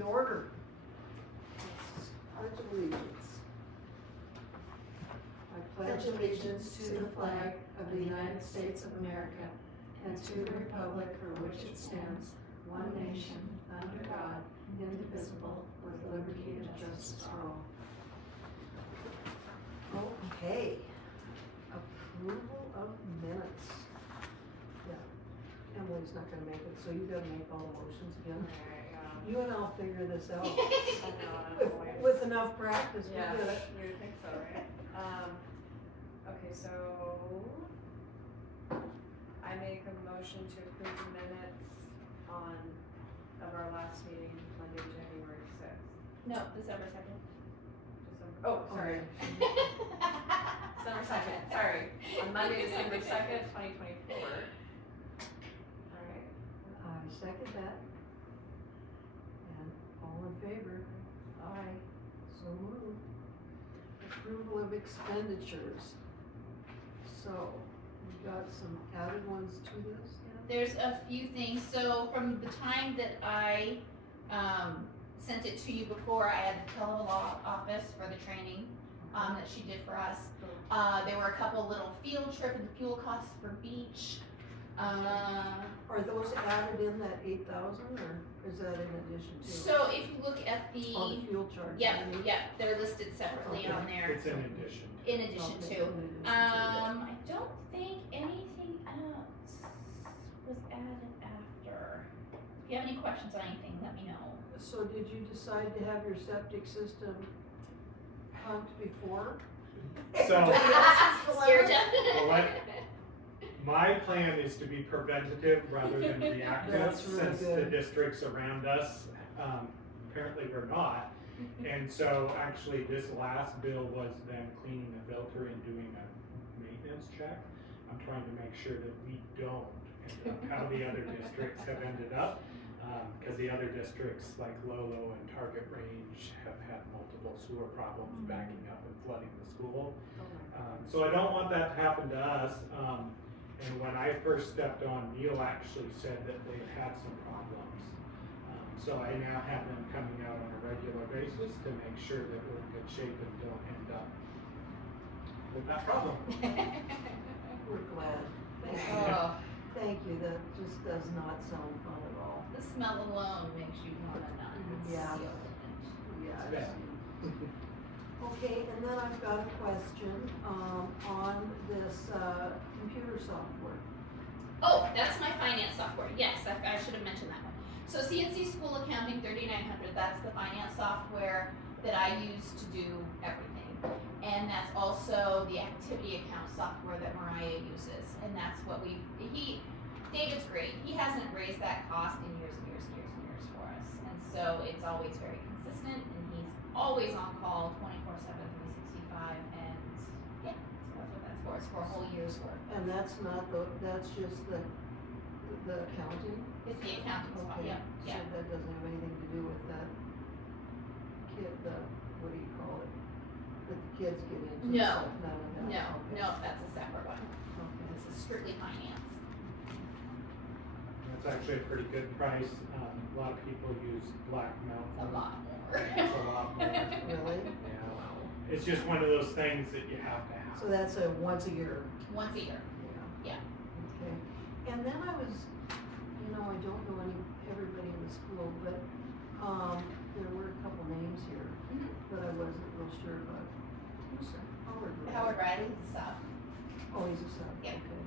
to order. Let's pledge allegiance. I pledge allegiance to the flag of the United States of America and to the republic for which it stands, one nation, under God, indivisible, with liberty and justice for all. Okay. Approval of minutes. Yeah. Emily's not gonna make it, so you gotta make all the motions again. You and I'll figure this out. With enough practice, we'll Yeah, get it. you would think so, right? Okay, so I make a motion to approve the minutes of our last meeting, Monday, January 6th. No, December 2nd. Oh, sorry. December 2nd, sorry. On Monday, December 2nd, 2024. Alright. I second that. And all in favor? Aye. So moved. Approval of expenditures. So, we got some added ones to this now? There's a few things. So from the time that I sent it to you before, I had to tell the law office for the training that she did for us. There were a couple little field trip and fuel costs for beach. Are those added in that 8,000 or is that in addition to? So if you look at the, Oh, the fuel charge. yeah, they're listed separately Okay. on there. It's in addition. In addition Okay, to. in addition to I don't think anything else was added after. If you have any questions on anything, let me know. So did you decide to have your septic system pumped before? So, Scared ya? Well, what- my plan is to be preventative rather than reactive, That's really since the good. districts around us, apparently we're not. And so actually this last bill was them cleaning the filter and doing a maintenance check. I'm trying to make sure that we don't end up how the other districts have ended up. Cause the other districts like Lolo and Target Range have had multiple sewer problems backing up and flooding the school. So I don't want that to happen to us. And when I first stepped on, Neil actually said that they had some problems. So I now have them coming out on a regular basis to make sure that we're in good shape and don't end up with that problem. We're glad. Thank you. Oh, Thank you, that just does not sound fun at all. the smell alone makes you wanna not Yeah. seal it. Yeah. It's bad. Okay, and then I've got a question, on this, computer software. Oh, that's my finance software. Yes, I should have mentioned that one. So CNC School Accounting 3900, that's the finance software that I use to do everything. And that's also the activity account software that Mariah uses. And that's what David's great. He hasn't raised that cost in years and years and years and years for us. And so it's always very consistent and he's always on call 24/7, 365. And yeah, so that's what that's for. It's for a whole year's work. And that's not that's just the accounting? It's the accounting software, Okay, yeah. so that doesn't have anything to do with that what do you call it? That the kids get into? and No. stuff, none of that? No, Okay. no, that's a separate one. Okay. This is strictly finance. That's actually a pretty good price. A lot of people use Black Mountain. A lot more. It's a lot more. Really? Yeah. It's just one of those things that you have to have. So that's a once a year? Once a year. Yeah. Yeah. Okay. And then I was, I don't know everybody in the school, but, there were a couple names here that I wasn't real sure about. Who's that? Howard. right? Howard Riley's and stuff. Oh, he's a sub, Yeah. okay.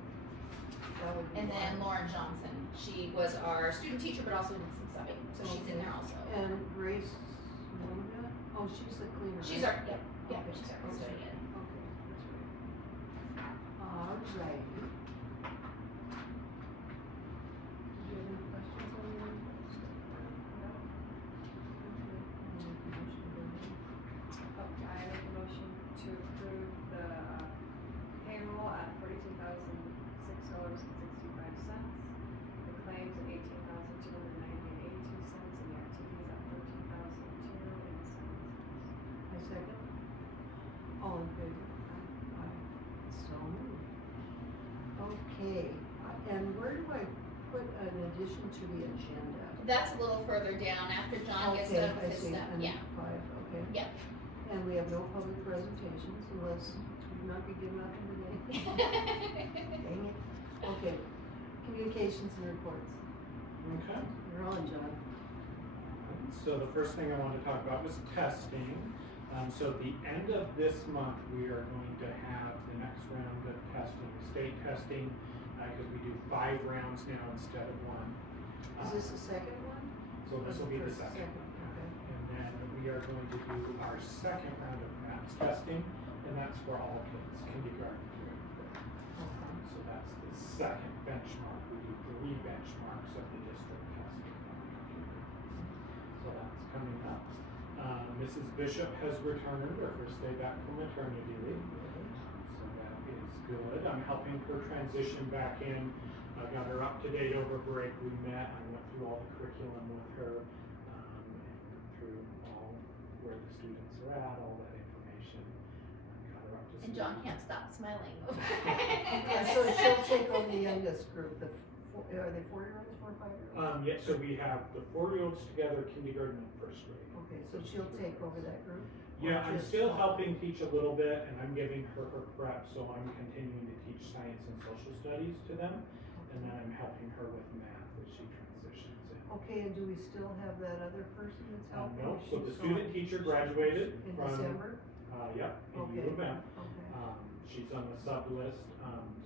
That would be And then one. Lauren Johnson. She was our student teacher, but also did some subbing. So she's in Okay. there also. And Grace Luna? Oh, she's the cleaner. She's right? our, yeah, Okay. she's our Okay. custodian. Okay, that's right. All right. Do you have any questions on your? Okay, I make a motion to approve the payroll at $42,006.65. The claims at $18,290.82, and the activities at $13,207. I second. All in favor? Aye. So moved. That's a little further down after John gets Okay, done with I his see, stuff, and yeah. 5, okay. Yeah. And we have no public presentations unless you've not been given nothing today. Dang it. Okay, communications and reports. Okay. You're on, John. So the first thing I wanted to talk about was testing. So at the end of this month, we are going to have the next round of testing, state testing, because we do 5 rounds now instead of 1. Is this the second one? So this will be the First, second. Okay. And then we are going to do our second round of maths testing, and that's for all kids, kindergarten through 8th grade. Okay. So that's the second benchmark. We do 3 benchmarks of the district testing on the computer. So that's coming up. Mrs. Bishop has returned her first day back from maternity leave. So that is good. I'm helping her transition back in. I got her up to date over break. We met. I went through all the curriculum with her, and went through all where the students are at, all that information. Got her up to And speed. John can't stop smiling. And so she'll take on the youngest group, are they 4-year-olds, 4 or 5-year-olds? Yeah, so we have the 4-year-olds together, kindergarten and first grade. Okay, so she'll take over that group? Yeah, Or I'm just still one? helping teach a little bit, and I'm giving her her prep, so I'm continuing to teach science and social studies to them, and then I'm helping her with math as she transitions in. Okay, and do we still have that other person that's helping? No, so the She's student gone teacher graduated in from, December? Yep, in Okay. U of M. Okay, She's on the sub list,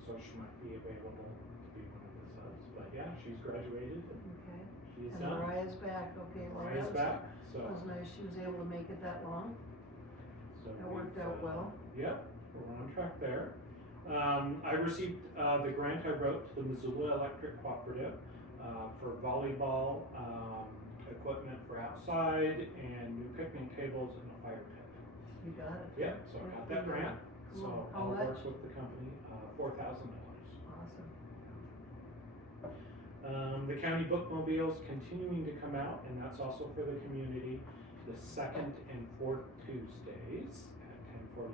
so she might be available to be one of the subs, but yeah, she's graduated, and okay. she is And done. Mariah's back, okay, well, Mariah's back, so. that was nice, she was able to make it that long, So that worked we've, out well. Yep, we're on track there. I received the grant I wrote to the Missoula Electric Cooperative for volleyball equipment for outside and new picnic tables and a fire pit. You got it. Yep, so I got that grant, so Cool. How I'll work much? with the company, $4,000. Awesome. The county bookmobile's continuing to come out, and that's also for the community, the 2nd and 4th Tuesdays at 10:45,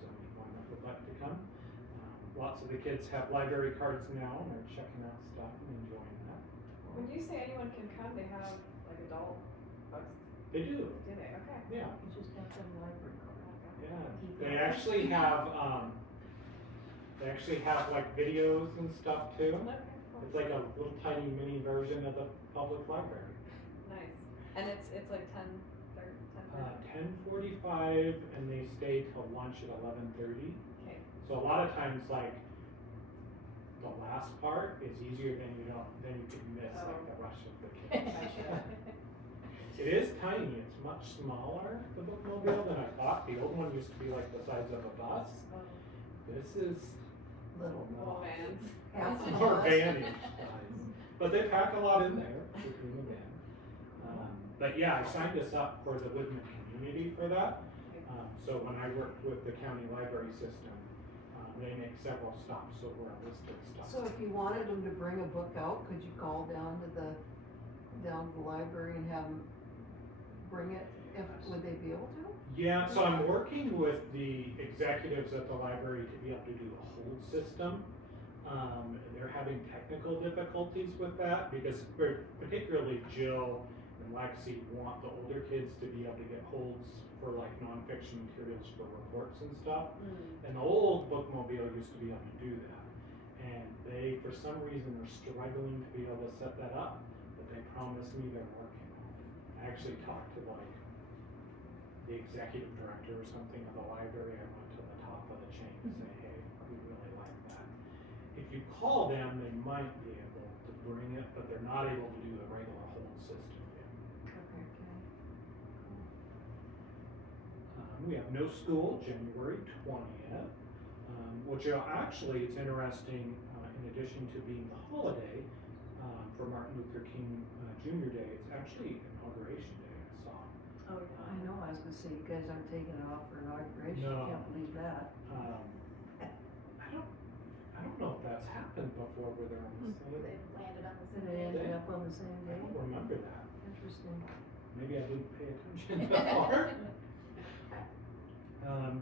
so anyone that would like to come. Lots of the kids have library cards now, and are checking out stuff and enjoying that. When you say anyone can come, they have like adult books, They do, do they? Okay. yeah, You just have to have a library card. yeah. They actually have like videos and stuff too. Okay, cool. It's like a little tiny mini version of the public library. Nice. And it's like 10:45, and they stay till lunch at 11:30. Okay. So a lot of times, like, the last part is easier than you could miss, like the rush of the kids. It is tiny, it's much smaller, the bookmobile, than I thought. The old one used to be like the size of a bus. This is Little. Little vans. Half the more bus. vanish size. But they pack a lot in there, between the van. But yeah, I signed us up for the Woodman community for that. So when I worked with the county library system, they make several stops over a list of stops. So if you wanted them to bring a book out, could you call down to the library and have them bring it? Would they be able to? Yeah, so I'm working with the executives at the library to be able to do a hold system. They're having technical difficulties with that because particularly Jill and Lexi want the older kids to be able to get holds for like nonfiction materials for reports and stuff. And the old bookmobile used to be able to do that. And they, for some reason, are struggling to be able to set that up, but they promised me they're working on it. I actually talked to like the executive director or something of the library. I went to the top of the chain and say, hey, we really like that. If you call them, they might be able to bring it, but they're not able to do the regular hold system yet. Okay. We have no school, January 20th, which actually, it's interesting, in addition to being the holiday for Martin Luther King Jr. Day, it's actually Inauguration Day, I saw. Oh, yeah. I know, I was gonna say, you guys aren't taking it off for inauguration, No. can't believe that. I don't know if that's happened before where they're on the same. They landed on the Did same it day. ended up on the same I day? don't remember that. Interesting. Maybe I didn't pay attention before.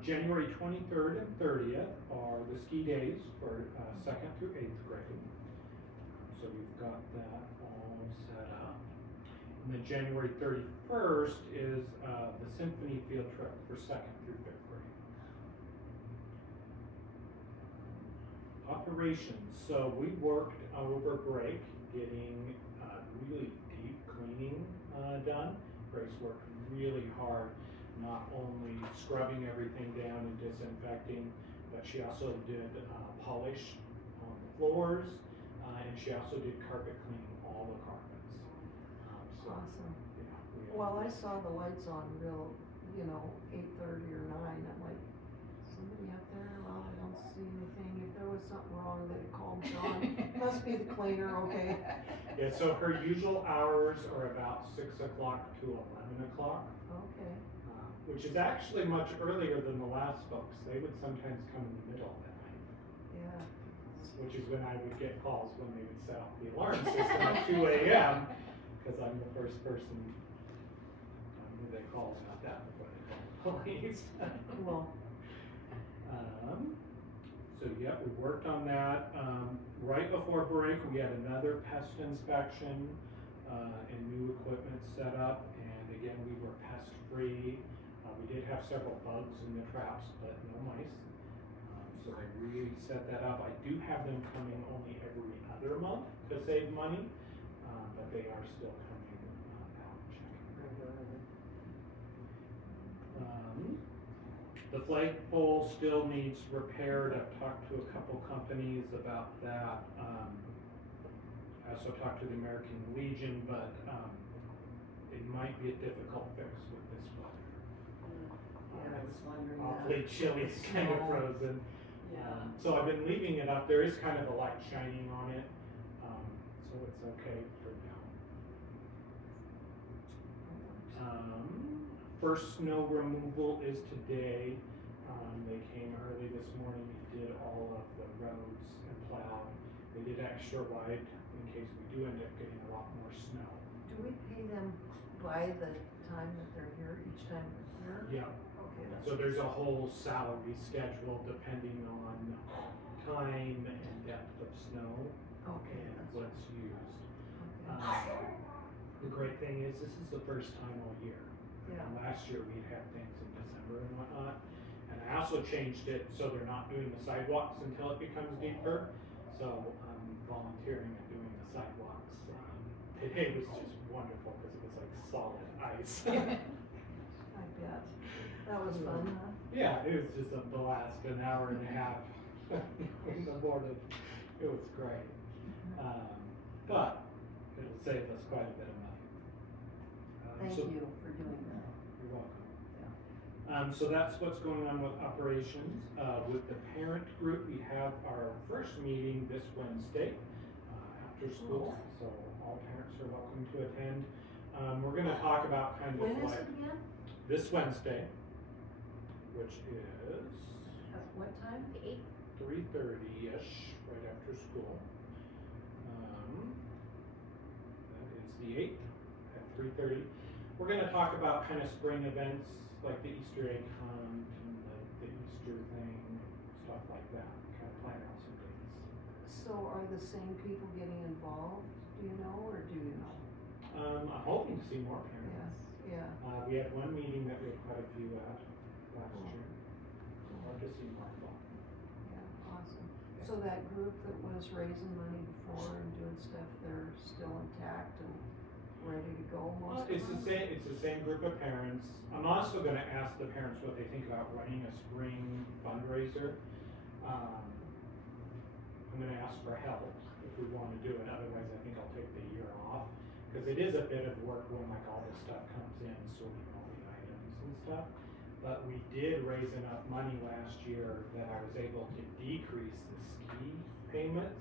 January 23rd and 30th are the ski days for 2nd through 8th grade. So we've got that all set up. And then January 31st is the symphony field trip for 2nd through 5th grade. Operations, so we worked over break getting really deep cleaning done. Grace worked really hard, not only scrubbing everything down and disinfecting, but she also did polish on the floors, and she also did carpet cleaning, all the carpets. So, Awesome. yeah, we had- Well, I saw the lights on real, 8:30 or 9, I'm like, somebody up there? Well, I don't see anything. If there was something wrong, they'd call John. Must be the cleaner, okay? Yeah, so her usual hours are about 6 o'clock to 11 o'clock, Okay. which is actually much earlier than the last folks. They would sometimes come in the middle of the night, Yeah. which is when I would get calls when they would set off the alarm system at 2 a.m. because I'm the first person who they call about that before they call the police. Cool. So yeah, we worked on that. Right before break, we had another pest inspection and new equipment set up. And again, we were pest free. We did have several bugs in the traps, but no mice. So I really set that up. I do have them coming only every other month to save money, but they are still coming out checking regularly. The flagpole still needs repaired. I've talked to a couple companies about that. I also talked to the American Legion, but it might be a difficult fix with this weather. Yeah, I was wondering Awfully chilly, it's kind of Snow. frozen. Yeah. So I've been leaving it up. There is kind of a light shining on it, so it's okay for now. First snow removal is today. They came early this morning, did all of the roads and plowed. They did extra wide in case we do end up getting a lot more snow. Do we pay them by the time that they're here, each time they're here? Yeah, Okay, that's. so there's a whole salary schedule depending on time and depth of snow Okay, and that's. what's used. Okay. The great thing is this is the first time all year. Yeah. Last year we'd have things in December and whatnot. And I also changed it so they're not doing the sidewalks until it becomes deeper. So I'm volunteering and doing the sidewalks. Today was just wonderful because it was like solid ice. I bet. That was fun, huh? Yeah, it was just a blast, an hour and a half in the morning. It was great. But it'll save us quite a bit of money. Thank so- you for doing that. You're welcome. So that's what's going on with operations. With the parent group, we have our first meeting this Wednesday after school, so all parents are welcome to attend. We're going to talk about kind of When is like it again? this Wednesday, which is At what time? 3:30-ish, right after school. That is the 8th at 3:30. We're going to talk about kind of spring events like the Easter egg hunt and the Easter thing, stuff like that. Kind of plan out some dates. So are the same people getting involved, do you know, or do you know? I'm hoping to see more parents. Yeah. We had one meeting that we had quite a few at last Cool. year. Hard to see more involved. Yeah, awesome. So that group that was raising money before and doing stuff, they're still intact and ready to go, most of It's the them? same group of parents. I'm also gonna ask the parents what they think about running a spring fundraiser. I'm gonna ask for help if we wanna do it, otherwise I think I'll take the year off. Cause it is a bit of work when like all this stuff comes in, sorting all the items and stuff. But we did raise enough money last year that I was able to decrease the ski payments,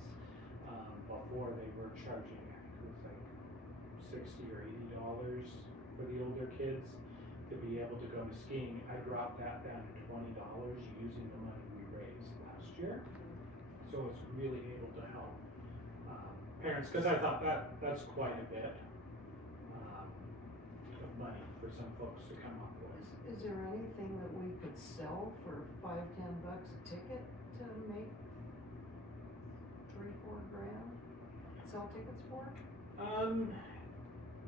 before they were charging, I think it was like $60 or $80 for the older kids to be able to go to skiing. I dropped that down to $20 using the money we raised last year. So it's really able to help parents, because I thought that's quite a bit of money for some folks to come up with. Is there anything that we could sell for $5-10 a ticket to make $3-4 grand? Sell tickets for?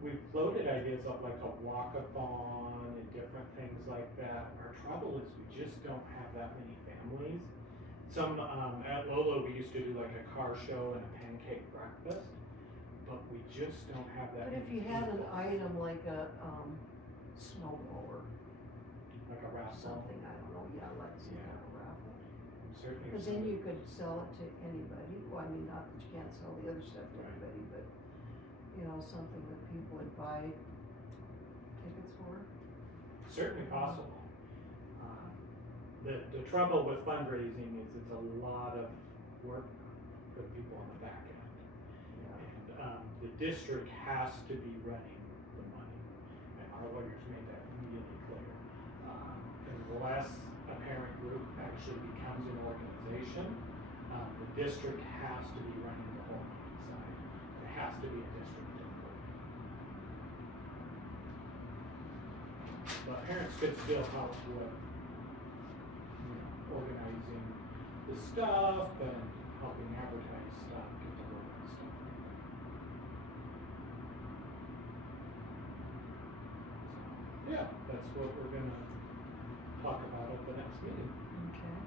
we've floated ideas of like a walkathon and different things like that. Our trouble is we just don't have that many families. Some, at Lolo, we used to do like a car show and a pancake breakfast, but we just don't have that But many if you had an people. item like a, snow blower, Like a raffle. something, I don't know, yeah, like some kind of raffle. Certainly. Cause then you could sell it to anybody, well, I mean, not that you can't sell the other stuff to Right. anybody, but, you know, something that people would buy tickets for. Certainly possible. The trouble with fundraising is it's a lot of work for people on the back end. Yeah. And the district has to be running the money, and our lawyers made that really clear. Unless a parent group actually becomes an organization, the district has to be running the whole money side. It has to be a district input. But parents could still help with, you know, organizing the stuff and helping advertise stuff, get the word out stuff. So, yeah, that's what we're gonna talk about at the next meeting. Okay.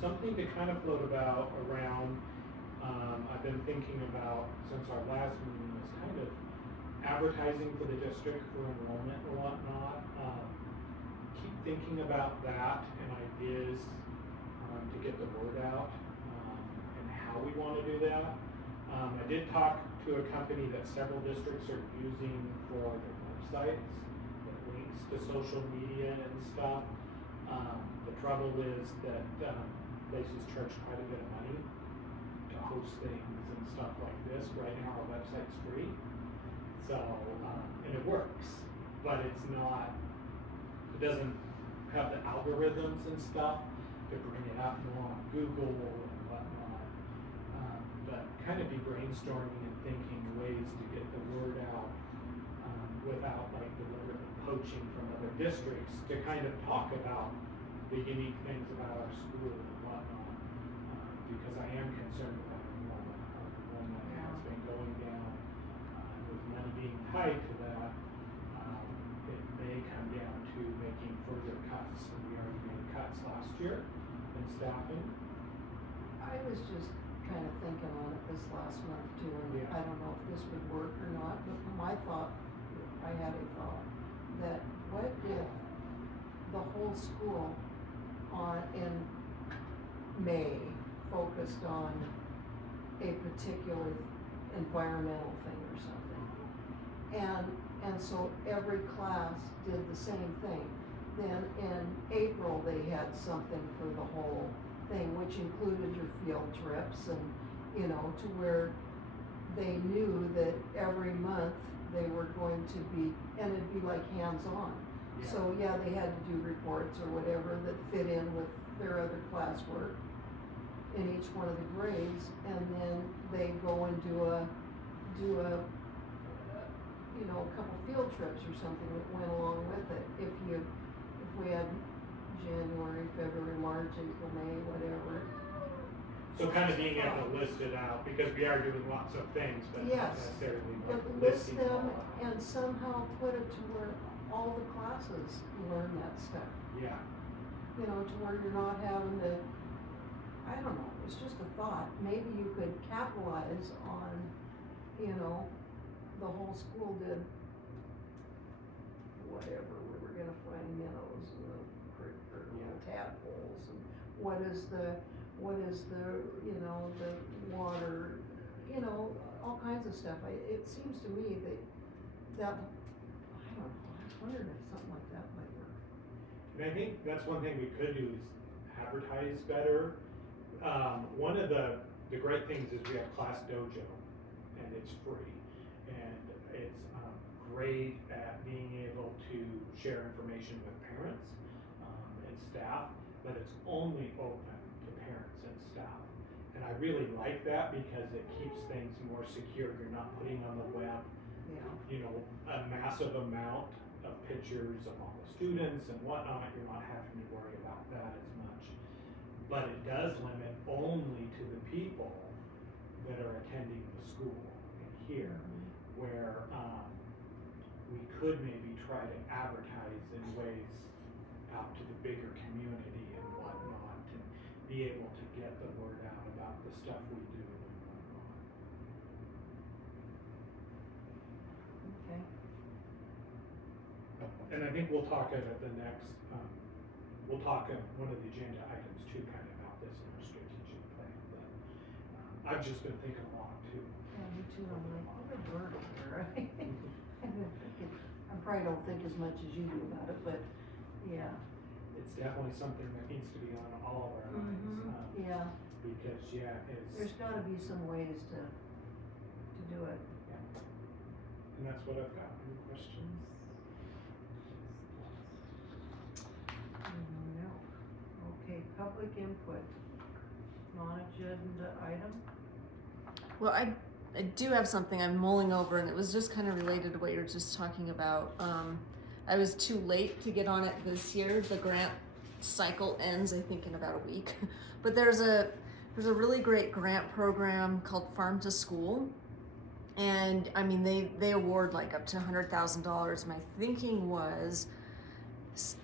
Something to kind of float about around, I've been thinking about since our last meeting is kind of advertising for the district for enrollment and whatnot. Keep thinking about that and ideas to get the word out and how we want to do that. I did talk to a company that several districts are using for their websites that links to social media and stuff. The trouble is that places charge quite a bit of money to host things and stuff like this. Right now our website's free. So, and it works, but it doesn't have the algorithms and stuff to bring it up more on Google and whatnot. But kind of be brainstorming and thinking ways to get the word out without like deliberately poaching from other districts to kind of talk about the unique things about our school and whatnot. Because I am concerned about enrollment. Our enrollment has been going down. With money being tied to that, it may come down to making further cuts. And we already made cuts last year in staffing. I was just kind of thinking on it this last month too, and Yeah. I don't know if this would work or not, but I had a thought, that what if the whole school in May focused on a particular environmental thing or something? And so every class did the same thing. Then in April, they had something for the whole thing, which included your field trips and, you know, to where they knew that every month they were going to be, and it'd be like hands-on. Yeah. So, yeah, they had to do reports or whatever that fit in with their other classwork in each one of the grades, and then they go and do a you know, a couple field trips or something that went along with it. If we had January, February, March, April, May, whatever. So kind of being able to list it out, because we are doing lots of things, but not Yes. necessarily But like list listing them all of them. and somehow put it to where all the classes learn that stuff. Yeah, You know, to where you're not having to, I don't know, it's just a thought. Maybe you could capitalize on, you know, the whole school did whatever, we were gonna find minnows and the creek or tadpoles, and what is the, you know, the water, you know, all kinds of stuff. It seems to me that, I don't know, I was wondering if something like that might work. and I think that's one thing we could do is advertise better. One of the great things is we have Class Dojo, and it's free, and it's great at being able to share information with parents and staff, but it's only open to parents and staff. And I really like that because it keeps things more secure. You're not putting on the web, Yeah. you know, a massive amount of pictures of all the students and whatnot. You're not having to worry about that as much. But it does limit only to the people that are attending the school here, where, we could maybe try to advertise in ways out to the bigger community and whatnot, and be able to get the word out about the stuff we do and whatnot. Okay. And I think we'll talk at the next, we'll talk at one of the agenda items too, kind of about this in our strategic plan, but, I've just been thinking a lot too. Yeah, me too, I'm like, what a word over there. I probably don't think as much as you do about it, but, yeah. It's definitely something that needs to be on all of our minds, Yeah, because, yeah, there's it's, gotta be some ways to do it. and that's what I've got. Any questions? No. Okay, public input, non-agenda item? Well, I do have something I'm mulling over, and it was just kind of related to what you were just talking about. I was too late to get on it this year. The grant cycle ends, I think, in about a week. But there's a really great grant program called Farm to School, and I mean they award like up to $100,000. My thinking was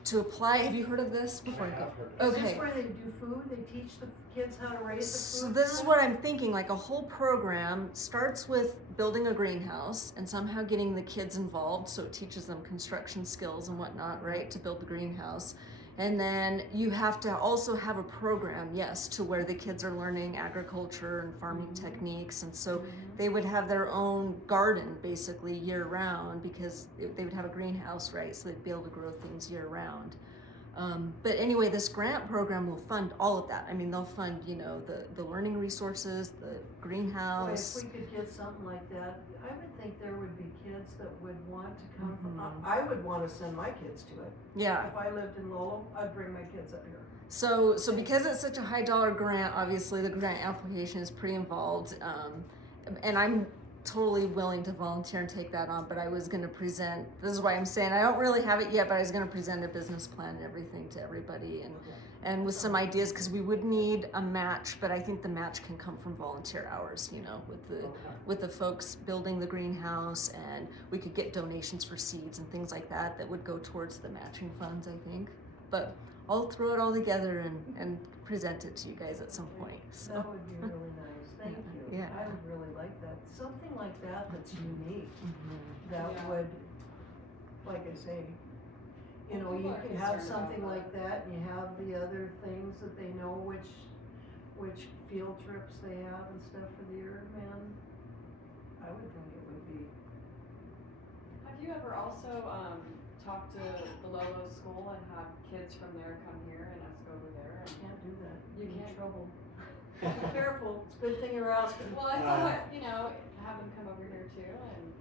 to apply. Have you heard of this before? I have heard Is of Okay. this where they do food, they teach the kids how to raise the So food? this is what I'm thinking, like a whole program starts with building a greenhouse and somehow getting the kids involved, so it teaches them construction skills and whatnot, right, to build the greenhouse. And then you have to also have a program, yes, to where the kids are learning agriculture and farming techniques, and so they would have their own garden basically year round, because they would have a greenhouse, right, so they'd be able to grow things year round. But anyway, this grant program will fund all of that. I mean, they'll fund, you know, the learning resources, the Boy, greenhouse. if we could get something like that, I would think there would be kids that would want to come from, Mhm. I would wanna send my kids to it. Yeah. If I lived in Lowell, I'd bring my kids up here. So because it's such a high dollar grant, obviously the grant application is pretty involved. And I'm totally willing to volunteer and take that on, but I was gonna present, this is why I'm saying I don't really have it yet, but I was gonna present a business plan and everything to everybody, and with some ideas, because we would need a match, but I think the match can come from volunteer hours, you know, with the folks building the greenhouse, and we could get donations for seeds and things like that that would go towards the matching funds, I think. But I'll throw it all together and present it to you guys at some point, so. That would be really nice, thank you. Yeah. I would really like that, something like that that's unique, Mhm. that Yeah. would, like I say, you know, Well, you people are could have concerned something about like that, and you have the other things that they know, which field trips they have and stuff for the year, man. I would think it would be, Have you ever also, talked to the Lolo school and have kids from there come here and us go over there? you can't do that, You you're in can't. trouble. Be careful, it's a good thing you're asking. Well, I thought, you know, have them come over here too and.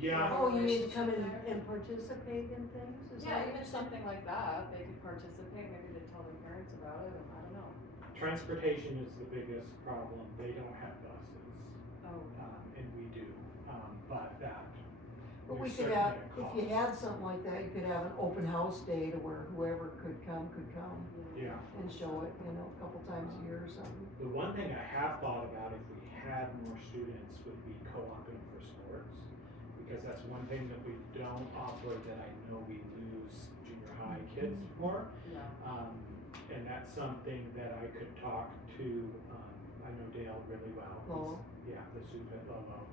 Yeah, Oh, you mean to come in and participate in things, is that Yeah, what even you're saying? something like that, they could participate, maybe they tell their parents about it, and I don't know. transportation is the biggest problem. They don't have buses, Oh. and we do, but that. But we there's could certainly have, a if you cost. had something like that, you could have an open house day to where whoever could come Yeah. and show it, you know, a couple times a year or something. The one thing I have thought about if we had more students would be co-oping for sports, because that's one thing that we don't offer that I know we lose junior high kids for. Yeah. And that's something that I could talk to, I know Dale really well. Lowell. Yeah, the soup at Lolo.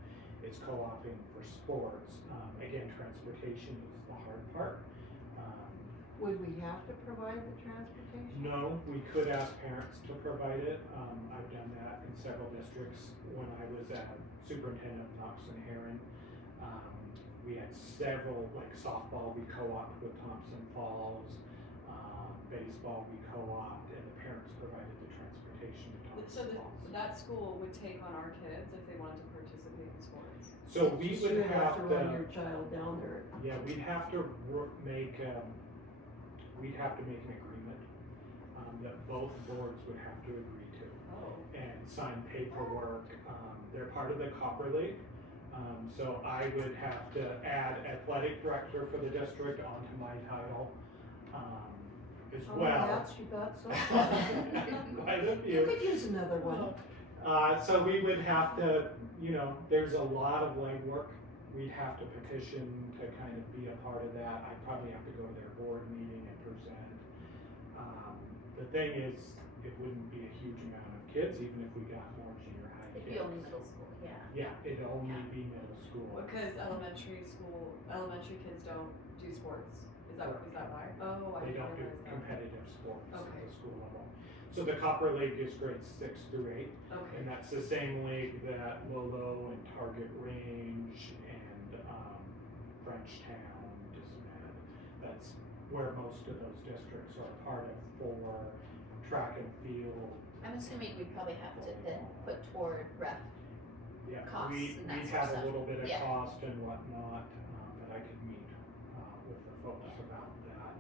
It's co-oping for sports. Again, transportation is the hard part. Would we have to provide the transportation? No, we could ask parents to provide it. I've done that in several districts when I was superintendent of Knox and Heron. We had several, like softball we co-opted with Thompson Falls, baseball we co-opted, and the parents provided the transportation to So Thompson Falls. that school would take on our kids if they wanted to participate in sports? So we You would have to run to, your child down there. yeah, we'd have to make an agreement, that both boards would have to agree to. Oh. And sign paperwork. They're part of the Copper League. So I would have to add athletic director for the district onto my title, as How many well. hats you got so Quite a You few. could use another one. So we would have to, there's a lot of legwork. We'd have to petition to kind of be a part of that. I'd probably have to go to their board meeting and present. The thing is, it wouldn't be a huge amount of kids, even if we got more junior high It'd kids. be only middle school, yeah. Yeah, it'd only be middle school. Because elementary kids don't do sports. Is that why? Oh, I They didn't don't do realize that. competitive sports at Okay. the school level. So the Copper League is grades 6 through 8, Okay. and that's the same league that Lolo and Target Range and Frenchtown, Dismed, that's where most of those districts are part of for track and field. I'm assuming we'd probably have to then put toward ref. Yeah, Costs we and that sort of had a stuff. little bit of Yeah. cost and whatnot, that I could meet with the folks about that.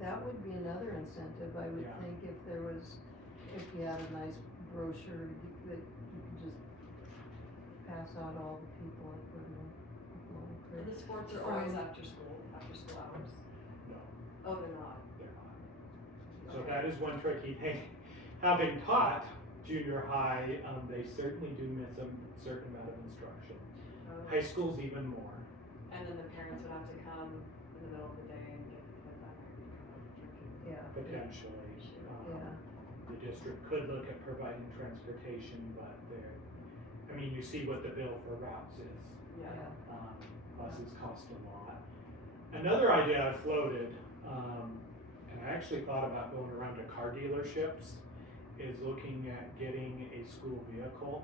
That would be another incentive, I would Yeah. think, if you had a nice brochure that you could just pass out all the people and put them in. The sports are always after school hours. No, Oh, they're not. they're not. So Okay. that is one tricky thing. Having taught junior high, they certainly do miss a certain amount of instruction. High school's even more. And then the parents would have to come in the middle of the day and get the kid back. Yeah. Potentially. Yeah. The district could look at providing transportation, but you see what the bill for routes is. Yeah. Buses cost a lot. Another idea I floated, and I actually thought about going around to car dealerships, is looking at getting a school vehicle.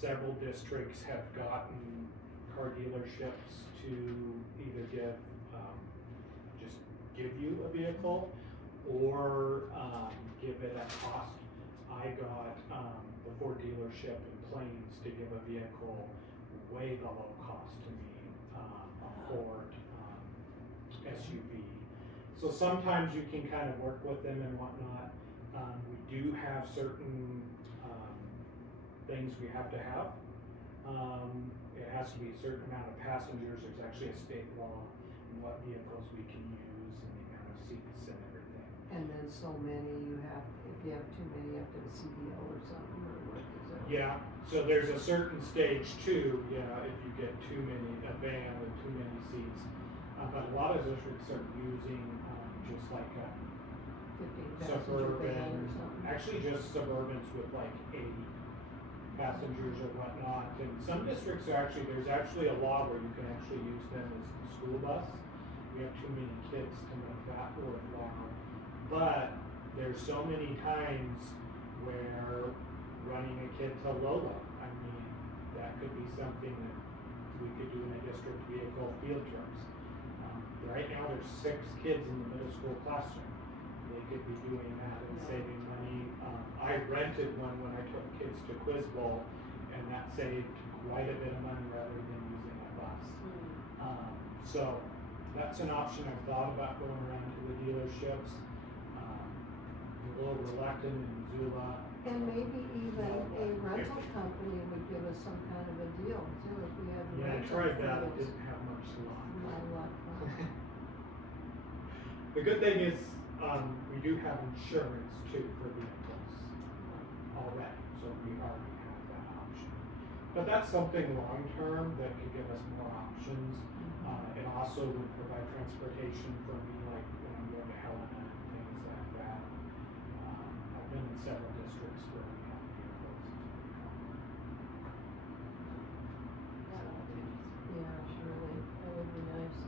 Several districts have gotten car dealerships to either just give you a vehicle or give it at cost. I got the Ford dealership in Plains to give a vehicle way below cost to me, a Ford SUV. So sometimes you can kind of work with them and whatnot. We do have certain things we have to have. It has to be a certain amount of passengers. There's actually a state law in what vehicles we can use and the amount of seats and everything. And then so many if you have too many, you have to have a CDL or something, or what is that? Yeah, so there's a certain stage too, if you get too many, a van with too many seats. But a lot of districts are using just like 15 passenger van or suburban, something. actually just Suburbans with like 80 passengers or whatnot. And some districts there's actually a law where you can actually use them as the school bus. We have too many kids to make that worthwhile. But there's so many times where running a kid to Lola, that could be something that we could do in a district vehicle field trips. Right now, there's 6 kids in the middle school classroom. They could be doing that and saving money. I rented one when I took kids to Quiz Bowl, and that saved quite a bit of money rather than using a bus. So that's an option I've thought about going around to the dealerships. A little reluctant in Missoula. And maybe even a rental company would give us some kind of a deal too, if we had the Yeah, I rental tried that, it deals. didn't have much luck. Not a lot. The good thing is, we do have insurance too for vehicles already, so we already have that option. But that's something long-term that could give us more options. It also would provide transportation for me, like when I'm going to Helena and things like that. I've been in several districts where we have vehicles. Yeah, surely, that would be nice.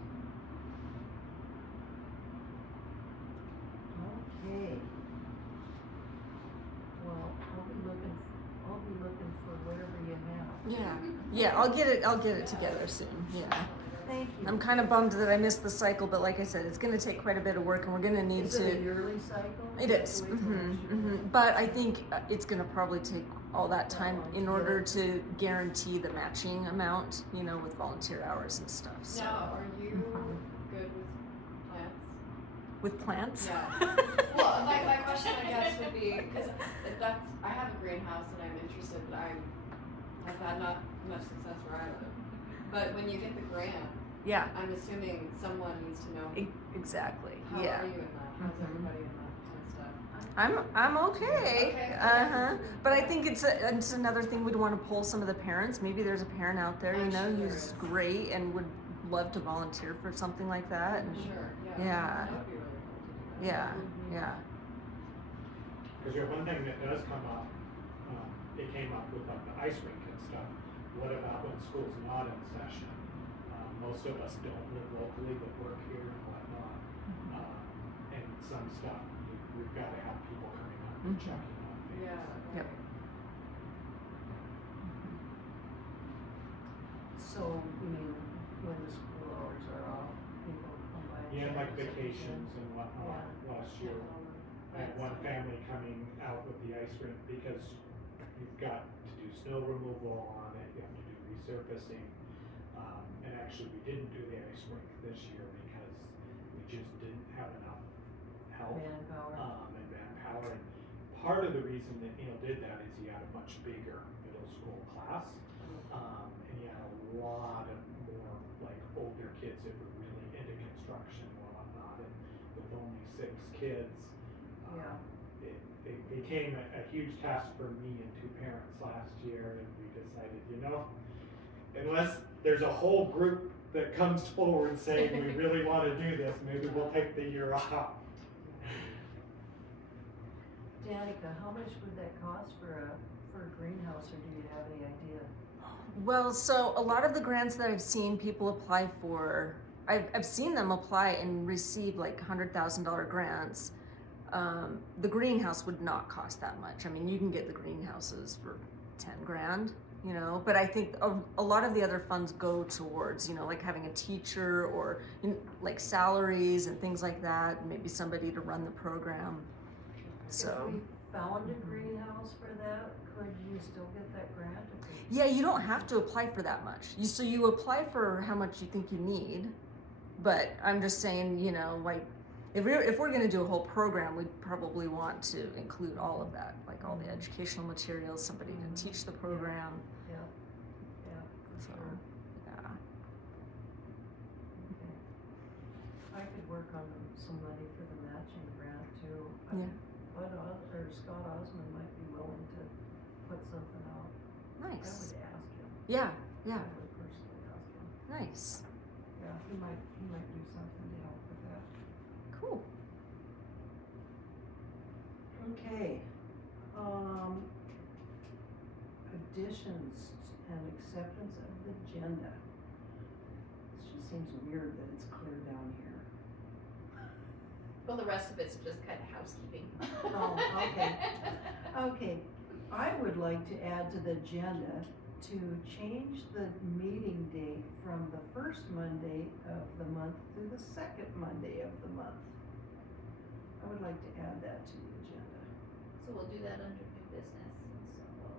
Okay. Well, I'll be looking for whatever you have. Yeah, I'll get it together soon, yeah. Thank you. I'm kind of bummed that I missed the cycle, but like I said, it's gonna take quite a bit of work and we're gonna need Is it a to. yearly cycle? It is, Wait till next year. but I think it's gonna probably take all that time in order to guarantee the matching amount, with volunteer hours and stuff, so. Now, are you good with plants? With plants? Yeah. Well, my question I guess would be, because I have a greenhouse and I'm interested, but I've had not much success where I live. But when you get the grant, Yeah, I'm assuming someone needs to know, exactly, how yeah. are you in that? How's Mhm. everybody in that kind of stuff? I'm okay. Okay. But I think it's another thing we'd want to pull some of the parents. Maybe there's a parent out there, I'm sure there who's is. great and would love to volunteer for something like that. And Sure, Yeah. That would be really cool to do that. yeah. Because one thing that does come up, it came up with like the ice rink and stuff. What about when school's not in session? Most of us don't live locally but work here and whatnot. And some stuff, we've got to have people coming up and checking on things. Yeah. Yep. So, you mean, when the school hours are off, people come by and Yeah, check like or something? vacations and whatnot. Last year, I had one family coming out with the ice rink because you've got to do snow removal on it, you have to do resurfacing. And actually, we didn't do the ice rink this year because we just didn't have enough help. Manpower. And manpower. And part of the reason that Neil did that is he had a much bigger middle school class. And he had a lot of more like older kids that were really into construction and whatnot. And with only 6 kids, Yeah. it became a huge task for me and 2 parents last year. And we decided, unless there's a whole group that comes forward saying we really want to do this, maybe we'll take the year off. Danica, how much would that cost for a greenhouse, or do you have any idea? Well, so a lot of the grants that I've seen people apply for, I've seen them apply and receive like $100,000 grants. The greenhouse would not cost that much. I mean, you can get the greenhouses for 10 grand, but I think a lot of the other funds go towards, like having a teacher or like salaries and things like that, and maybe somebody to run the program. So. If we found a greenhouse for that, could you still get that grant? Yeah, you don't have to apply for that much. So you apply for how much you think you need, but I'm just saying, like if we're gonna do a whole program, we'd probably want to include all of that, like all the educational materials, somebody to teach the program. Yeah, for So, sure. yeah. Okay. I could work on some money for the matching grant too. Yeah. Bud Scott Osmond might be willing to put something out. I would Nice. ask him. Yeah. I would personally ask him. Nice. Yeah, he might do something to help with that. Cool. Okay. Additions and acceptance of the agenda. It just seems weird that it's clear down here. Well, the rest of it's just kind of housekeeping. Oh, okay. Okay, I would like to add to the agenda to change the meeting date from the first Monday of the month to the second Monday of the month. I would like to add that to the agenda. So we'll do that under new business, and so we'll.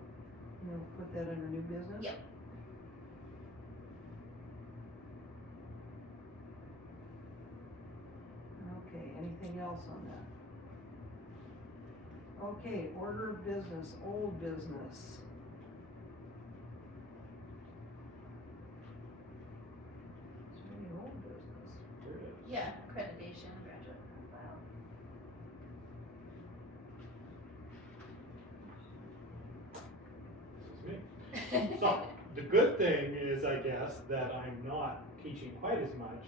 You'll put that under new business? Yep. Okay, anything else on that? Okay, order of business, old business. Is there any old business? There it is. Yeah, accreditation, graduate profile. This is me. So, the good thing is, I guess, that I'm not teaching quite as much,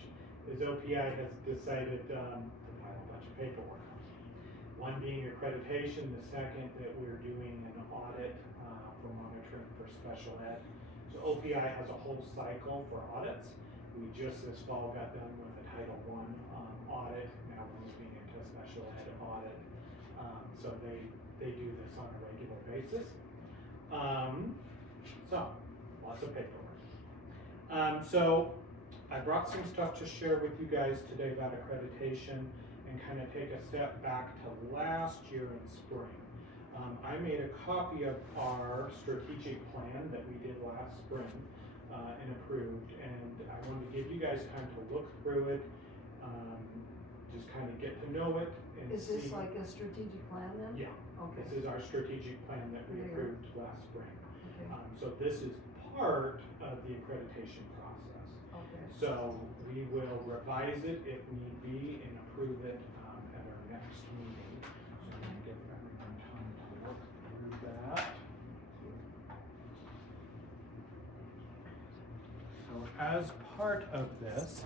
is OPI has decided to file a bunch of paperwork. One being accreditation, the second that we're doing an audit for monitoring for special ed. So OPI has a whole cycle for audits. We just this fall got done with a Title I audit. Now we're moving into a special ed audit. So they do this on a regular basis. So lots of paperwork. So I brought some stuff to share with you guys today about accreditation and kind of take a step back to last year in spring. I made a copy of our strategic plan that we did last spring and approved, and I wanted to give you guys time to look through it, just kind of get to know it and Is see. this like a strategic plan then? Yeah, Okay. this is our strategic plan that we Yeah. approved last spring. Okay, So this is part of the accreditation process. okay. So we will revise it if need be and approve it at our next meeting. So I'm gonna get that. So as part of this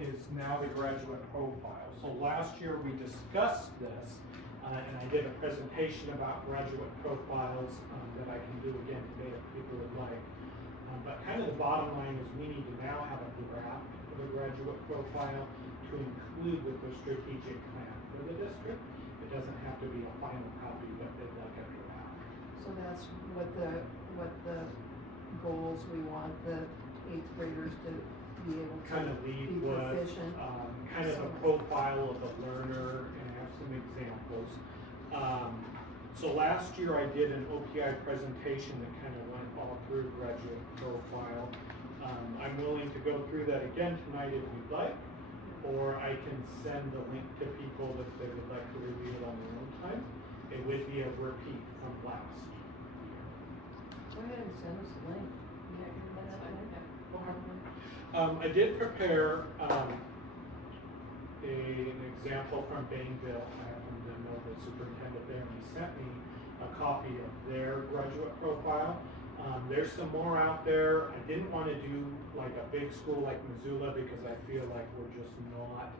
is now the graduate profile. So last year we discussed this, and I did a presentation about graduate profiles that I can do again today if people would like. But kind of the bottom line is we need to now have a draft of a graduate profile to include with the strategic plan for the district. It doesn't have to be a final copy, but they'd like a draft. So that's what the goals we want the 8th graders to be able to Kind of lead be with proficient. kind of a profile of the learner and have some examples. So last year I did an OPI presentation that kind of went all through graduate profile. I'm willing to go through that again tonight if you'd like, or I can send the link to people if they would like to review it on their own time. It would be a repeat from last. Go ahead and send us a link. Yeah, that's fine, yeah. I did prepare an example from Bainville. I happen to know the superintendent there, and he sent me a copy of their graduate profile. There's some more out there. I didn't want to do like a big school like Missoula because I feel like we're just not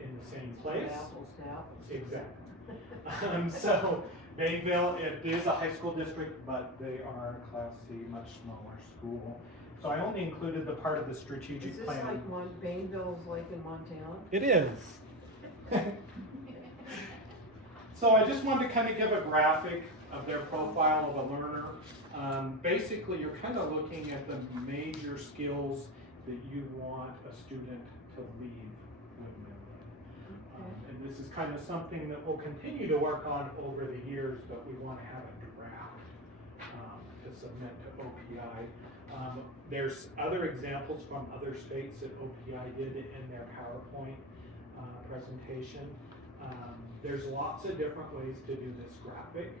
in the same place. Apples to apples. Exactly. So Bainville, it is a high school district, but they are a Class C, much smaller school. So I only included the part of the strategic Is this plan. like Bainville's like in Montana? It is. So I just wanted to kind of give a graphic of their profile of a learner. Basically, you're kind of looking at the major skills that you want a student to leave Woodman with. And this is kind of something that we'll continue to work on over the years, but we want to have a draft to submit to OPI. There's other examples from other states that OPI did in their PowerPoint presentation. There's lots of different ways to do this graphic.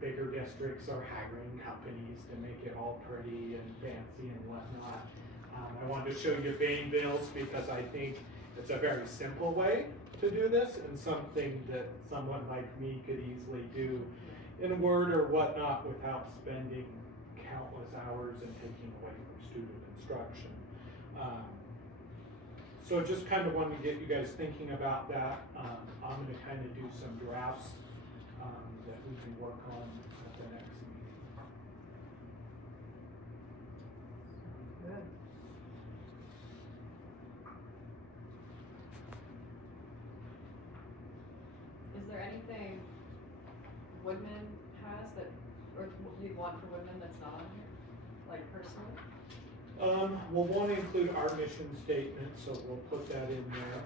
Bigger districts are hiring companies to make it all pretty and fancy and whatnot. I wanted to show you Bainville's because I think it's a very simple way to do this and something that someone like me could easily do in Word or whatnot without spending countless hours and taking away from student instruction. So just kind of wanted to get you guys thinking about that. I'm going to kind of do some drafts that we can work on at the next meeting. Good. Is there anything Woodman has that, or you'd want for Woodman that's not on here, like personally? We'll want to include our mission statement, so we'll put that in there.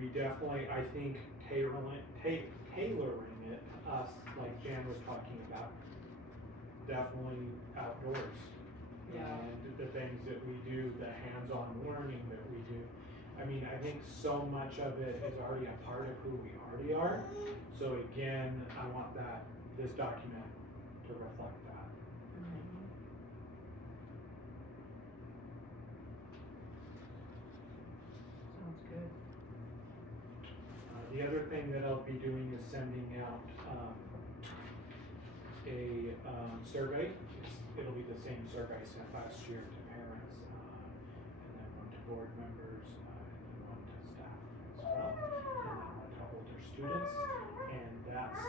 We definitely, I think, tailoring it to us, like Jan was talking about, definitely outdoors. Yeah. And the things that we do, the hands-on learning that we do. I mean, I think so much of it is already a part of who we already are. So again, I want this document to reflect that. Sounds good. The other thing that I'll be doing is sending out a survey. It'll be the same survey I sent last year to parents, and then one to board members, and then one to staff as well, and then one to older students. And that's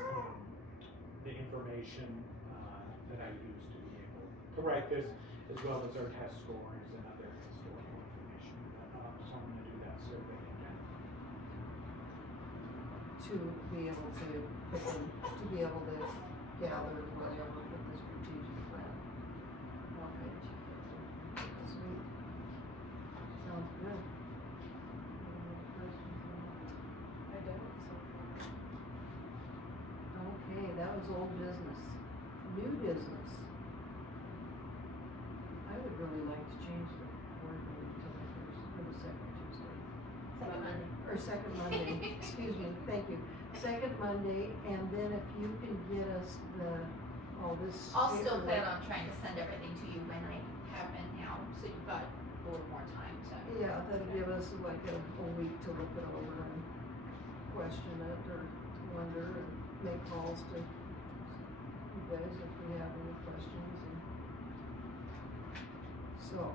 the information that I use to be able to write this, as well as our test scores and other historical information. So I'm going to do that survey again. To be able to put them, to be able to gather whatever for the strategic plan. Okay. Sweet. Sounds good. Any other questions on that? I don't, so. Okay, that was old business. New business. I would really like to change the board meeting to the first, or the second Tuesday. Second Monday. Or second Monday, excuse me, thank you. Second Monday, and then if you can get us all this. I'll still plan paperwork. on trying to send everything to you when I have it now, so you've got a little more time to. Yeah, that'll give us like a week to look it over and question it or calendar and make calls to you guys if we have any questions and. So,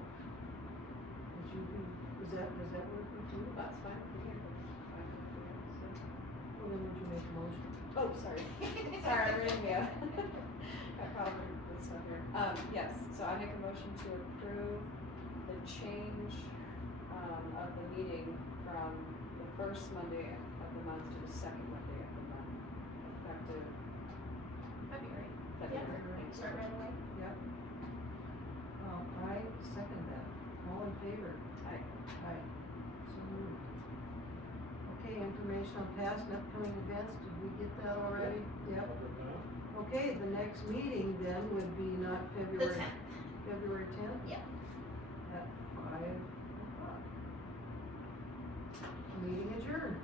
does that work with you? That's fine. Yeah, that's fine with me, so. Well, then would you make a motion? Oh, sorry. Sorry, I'm reading you. I probably put this on here. Yes, so I make a motion to approve the change, of the meeting from the first Monday of the month to the second Monday of the month, effective February. February. Thank you. Start right away. Yep. I second that. All in favor? Aye. Aye. So moved. Okay, information on past and upcoming events, did we get that already? Yep. Covered that. Okay, the next meeting then would be not The February. 10th. February 10th? Yeah. At 5 o'clock. Meeting adjourned.